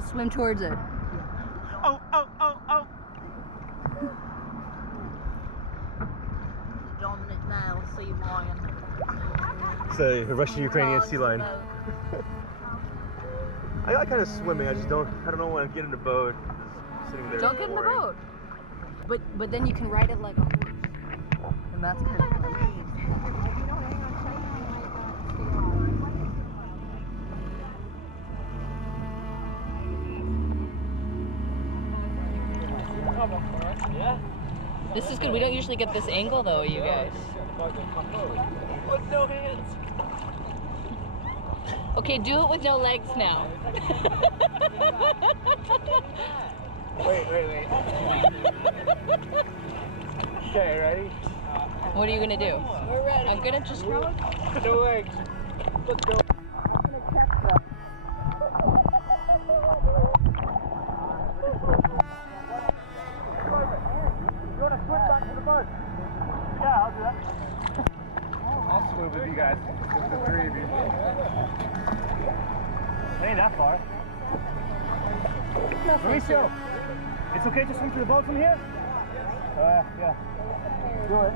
Just swim towards it. Oh, oh, oh, oh. Dominant male sea lion. It's a Russian-Ukrainian sea lion. I like kind of swimming. I don't want to get in the boat. Just sitting there. Don't get in the boat. But then you can ride it like a horse. And that's kind of fun. Yeah. This is good. We don't usually get this angle though, you guys. With no hands. Okay, do it with no legs now. Wait. Okay, ready? What are you gonna do? We're ready. I'm gonna just No legs. Let's go. You want to swim back to the boat? Yeah, I'll do that. I'll swim with you guys. With the three of you. It ain't that far. Mauricio, it's okay to swim to the boat from here? Yeah. Do it.